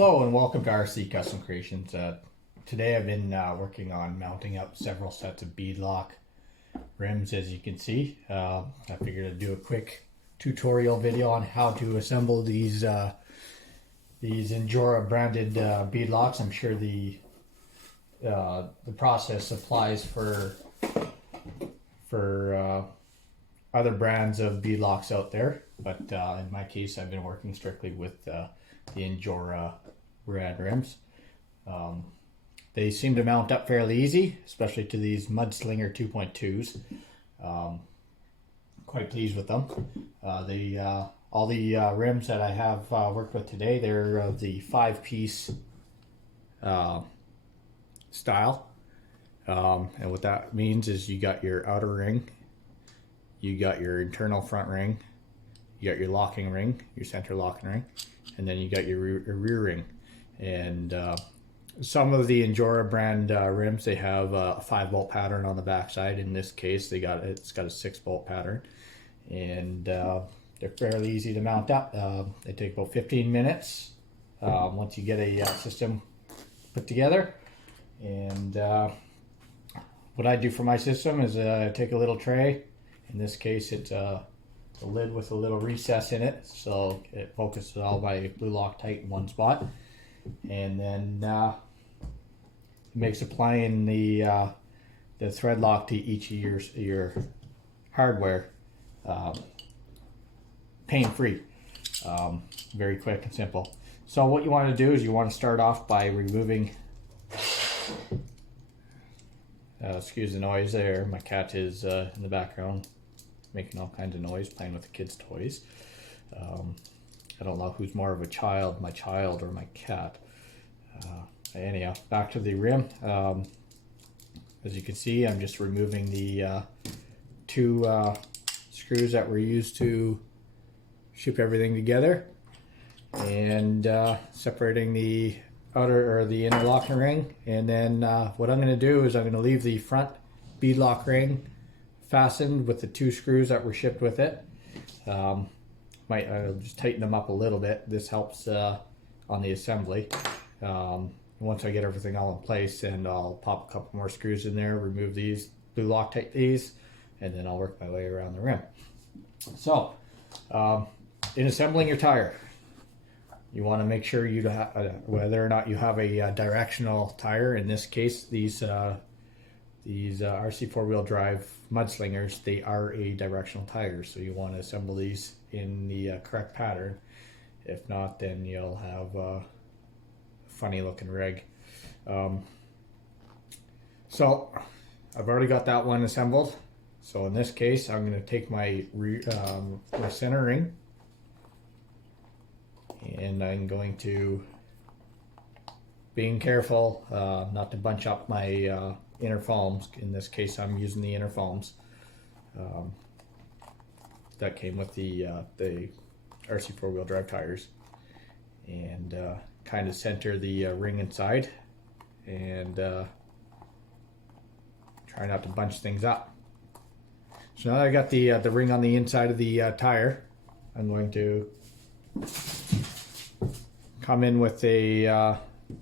Hello and welcome to RC Custom Creations. Today I've been working on mounting up several sets of beadlock rims, as you can see. I figured I'd do a quick tutorial video on how to assemble these Injora branded beadlocks. I'm sure the process applies for other brands of beadlocks out there, but in my case I've been working strictly with the Injora brand rims. They seem to mount up fairly easy, especially to these Mudslinger 2.2s. Quite pleased with them. All the rims that I have worked with today, they're of the 5-piece style. And what that means is you got your outer ring, you got your internal front ring, you got your locking ring, your center locking ring, and then you got your rear ring. And some of the Injora brand rims, they have a 5-bolt pattern on the back side. In this case, it's got a 6-bolt pattern, and they're fairly easy to mount up. They take about 15 minutes once you get a system put together. And what I do for my system is take a little tray. In this case, it's a lid with a little recess in it, so it focuses all my blue Loctite in one spot, and then it makes applying the thread lock to each of your hardware pain-free, very quick and simple. So what you want to do is you want to start off by removing. Excuse the noise there. My cat is in the background, making all kinds of noise, playing with the kids' toys. I don't know who's more of a child, my child or my cat. Anyhow, back to the rim. As you can see, I'm just removing the 2 screws that were used to ship everything together, and separating the outer or the inner locking ring. And then what I'm going to do is I'm going to leave the front beadlock ring fastened with the 2 screws that were shipped with it. I'll just tighten them up a little bit. This helps on the assembly. Once I get everything all in place, and I'll pop a couple more screws in there, remove these, blue Loctite these, and then I'll work my way around the rim. So in assembling your tire, you want to make sure you have whether or not you have a directional tire. In this case, these RC 4-wheel drive Mudslingers, they are a directional tire, so you want to assemble these in the correct pattern. If not, then you'll have a funny looking rig. So I've already got that one assembled. So in this case, I'm going to take my center ring, and I'm going to, being careful not to bunch up my inner foams. In this case, I'm using the inner foams that came with the RC 4-wheel drive tires, and kind of center the ring inside, and try not to bunch things up. So now that I got the ring on the inside of the tire, I'm going to come in with my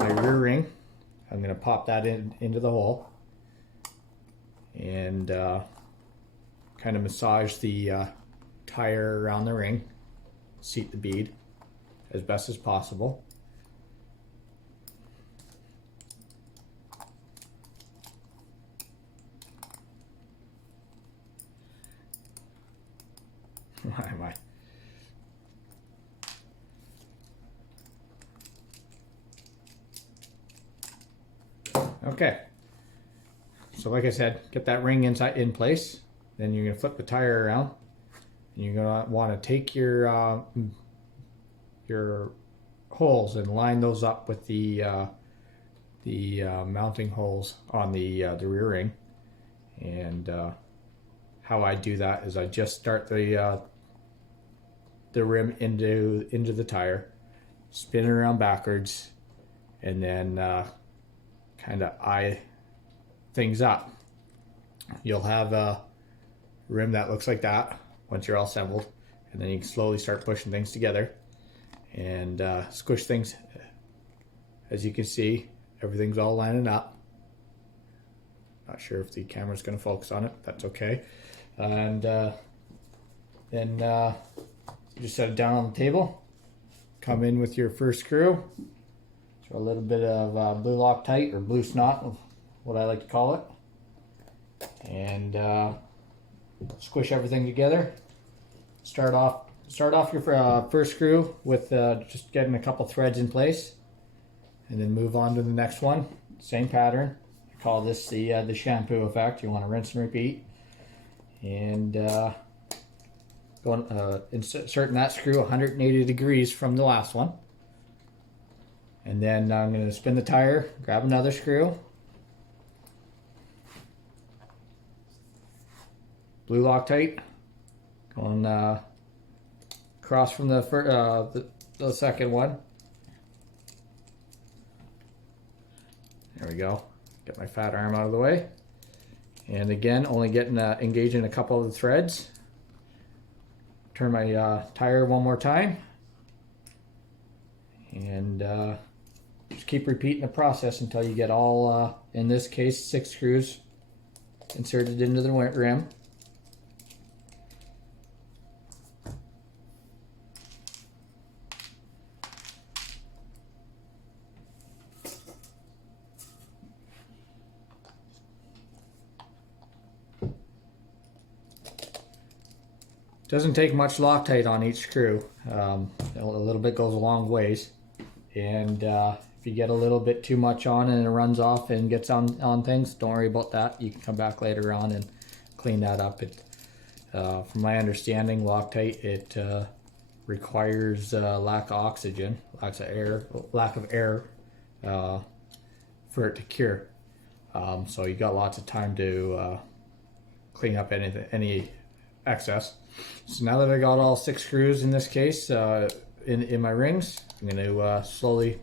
rear ring. I'm going to pop that into the hole, and kind of massage the tire around the ring, seat the bead as best as possible. Why am I? Okay, so like I said, get that ring in place. Then you're going to flip the tire around, and you're going to want to take your holes and line those up with the mounting holes on the rear ring. And how I do that is I just start the rim into the tire, spin it around backwards, and then kind of eye things up. You'll have a rim that looks like that once you're all assembled, and then you can slowly start pushing things together and squish things as you can see, everything's all lining up. Not sure if the camera's going to focus on it. That's okay. And then you just set it down on the table. Come in with your first screw. Throw a little bit of blue Loctite, or blue snot, what I like to call it. And squish everything together. Start off your first screw with just getting a couple threads in place, and then move on to the next one. Same pattern. I call this the shampoo effect. You want to rinse and repeat. And inserting that screw 180 degrees from the last one. And then I'm going to spin the tire, grab another screw. Blue Loctite, going across from the second one. There we go. Get my fat arm out of the way. And again, only getting engaging a couple of the threads. Turn my tire one more time. And just keep repeating the process until you get all, in this case, 6 screws inserted into the rim. Doesn't take much Loctite on each screw. A little bit goes a long ways. And if you get a little bit too much on and it runs off and gets on things, don't worry about that. You can come back later on and clean that up. From my understanding, Loctite, it requires lack of oxygen, lack of air for it to cure. So you got lots of time to clean up any excess. So now that I got all 6 screws in this case in my rings, I'm going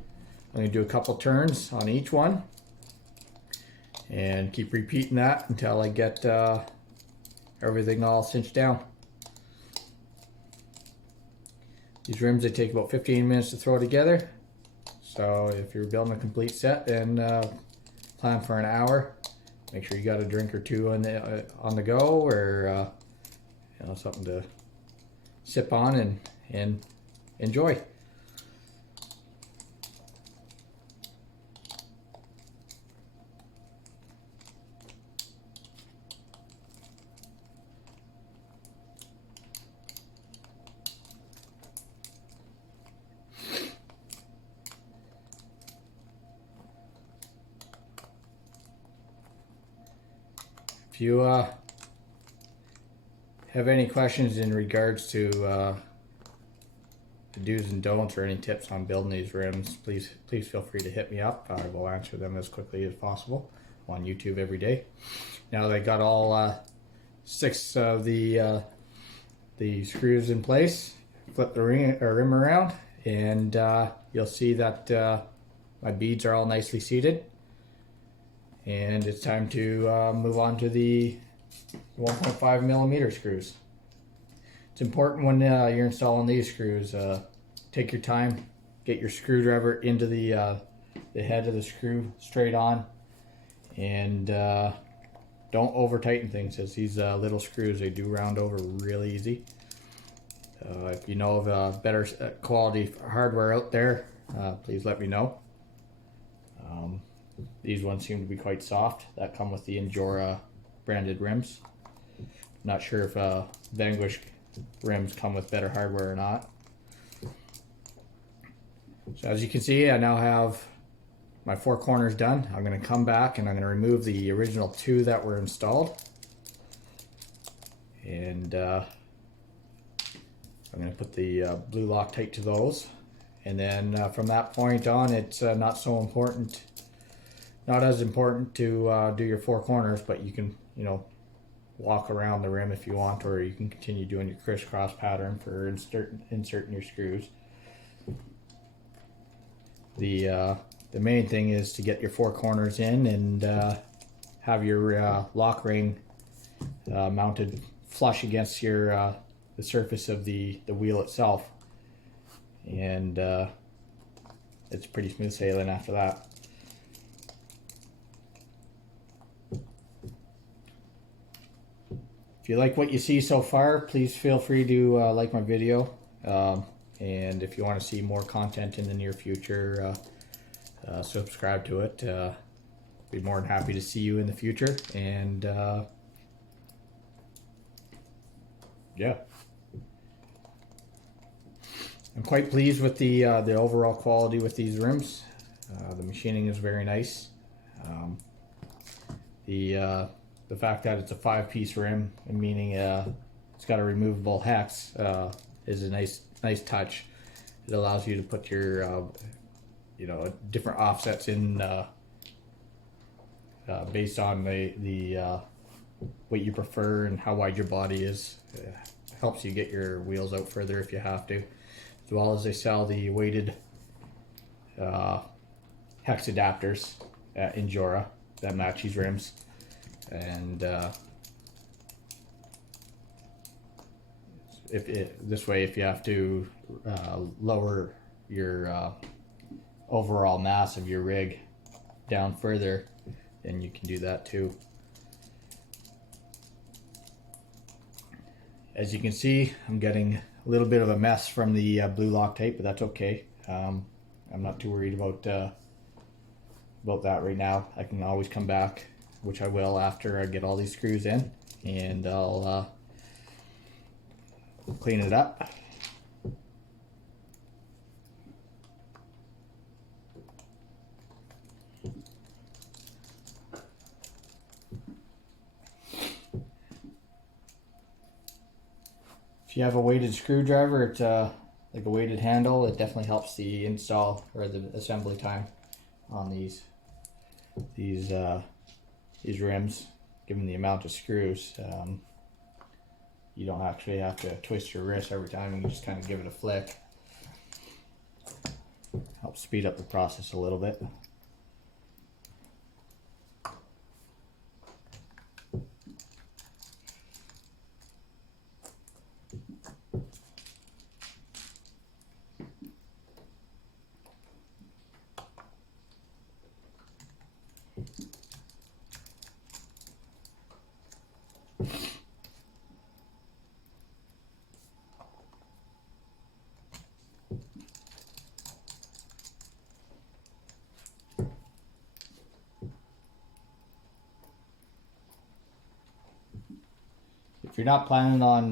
to do a couple turns on each one and keep repeating that until I get everything all cinched down. These rims, they take about 15 minutes to throw together. So if you're building a complete set, then plan for an hour. Make sure you got a drink or two on the go, or something to sip on and enjoy. If you have any questions in regards to the do's and don'ts or any tips on building these rims, please feel free to hit me up. I will answer them as quickly as possible. I'm on YouTube every day. Now that I got all 6 of the screws in place, flip the rim around, and you'll see that my beads are all nicely seated. And it's time to move on to the 1.5 millimeter screws. It's important when you're installing these screws, take your time, get your screwdriver into the head of the screw straight on, and don't over tighten things, as these little screws, they do round over really easy. If you know of better quality hardware out there, please let me know. These ones seem to be quite soft, that come with the Injora branded rims. Not sure if Vanquish rims come with better hardware or not. So as you can see, I now have my 4 corners done. I'm going to come back and I'm going to remove the original 2 that were installed. And I'm going to put the blue Loctite to those. And then from that point on, it's not as important to do your 4 corners, but you can, walk around the rim if you want, or you can continue doing your crisscross pattern for inserting your screws. The main thing is to get your 4 corners in and have your lock ring mounted flush against the surface of the wheel itself. And it's pretty smooth sailing after that. If you like what you see so far, please feel free to like my video. And if you want to see more content in the near future, subscribe to it. Be more than happy to see you in the future. And yeah, I'm quite pleased with the overall quality with these rims. The machining is very nice. The fact that it's a 5-piece rim, meaning it's got a removable hex, is a nice touch. It allows you to put your different offsets in based on the what you prefer and how wide your body is. Helps you get your wheels out further if you have to. As well as they sell the weighted hex adapters at Injora that match these rims. And this way, if you have to lower your overall mass of your rig down further, then you can do that too. As you can see, I'm getting a little bit of a mess from the blue Loctite, but that's okay. I'm not too worried about that right now. I can always come back, which I will after I get all these screws in, and I'll clean it up. If you have a weighted screwdriver, it's like a weighted handle. It definitely helps the install or the assembly time on these rims, given the amount of screws. You don't actually have to twist your wrist every time. You can just kind of give it a flick. Helps speed up the process a little bit. If you're not planning on,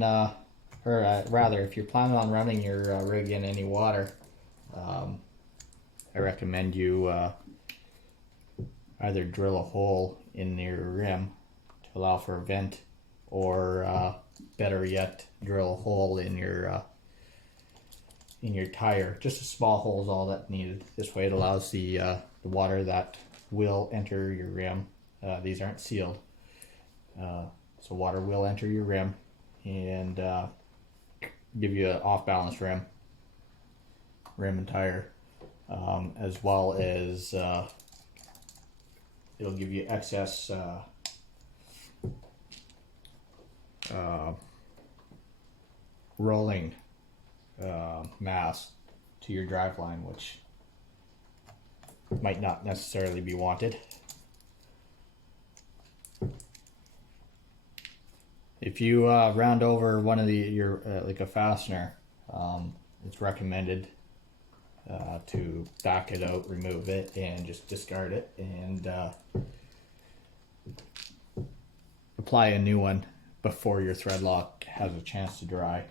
rather, if you're planning on running your rig in any water, I recommend you either drill a hole in your rim to allow for a vent, or better yet, drill a hole in your tire. Just a small hole is all that needed. This way it allows the water that will enter your rim. These aren't sealed. So water will enter your rim and give you an off-balance rim and tire, as well as it'll give you excess rolling mass to your driveline, which might not necessarily be wanted. If you round over one of your like a fastener, it's recommended to back it out, remove it, and just discard it, and apply a new one before your thread lock has a chance to dry.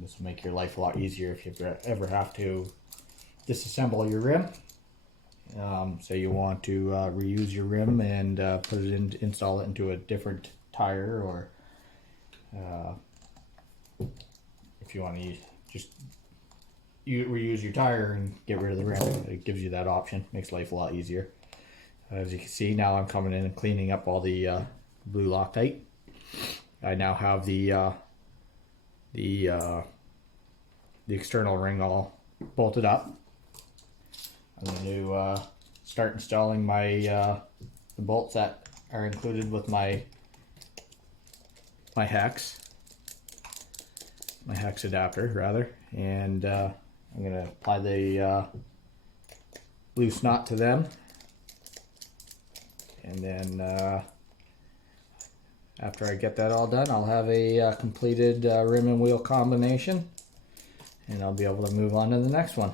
This will make your life a lot easier if you ever have to disassemble your rim. So you want to reuse your rim and put it in, install it into a different tire, or if you want to reuse your tire and get rid of the rim, it gives you that option. Makes life a lot easier. As you can see, now I'm coming in and cleaning up all the blue Loctite. I now have the external ring all bolted up. I'm going to start installing my the bolts that are included with my hex adapter rather, and I'm going to apply the loose knot to them. And then after I get that all done, I'll have a completed rim and wheel combination, and I'll be able to move on to the next one.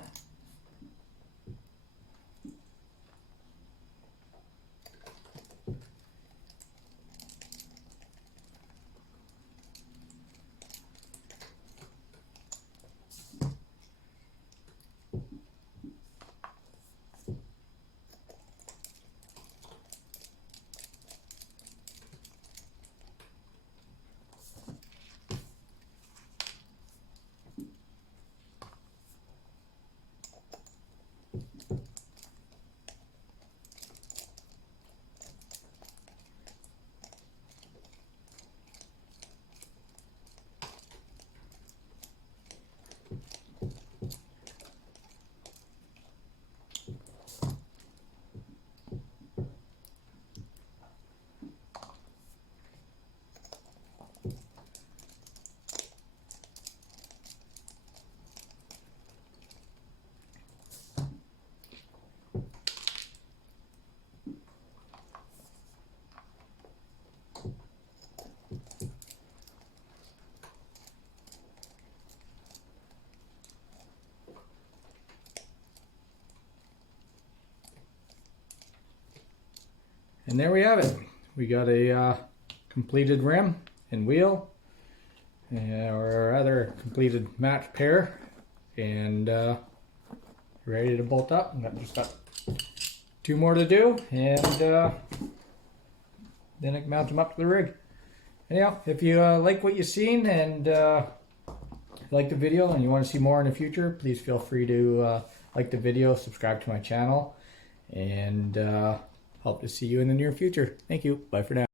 And there we have it. We got a completed rim and wheel, or rather completed match pair, and ready to bolt up. I've just got 2 more to do, and then I can mount them up to the rig. Anyhow, if you like what you've seen and like the video and you want to see more in the future, please feel free to like the video, subscribe to my channel, and hope to see you in the near future. Thank you. Bye for now.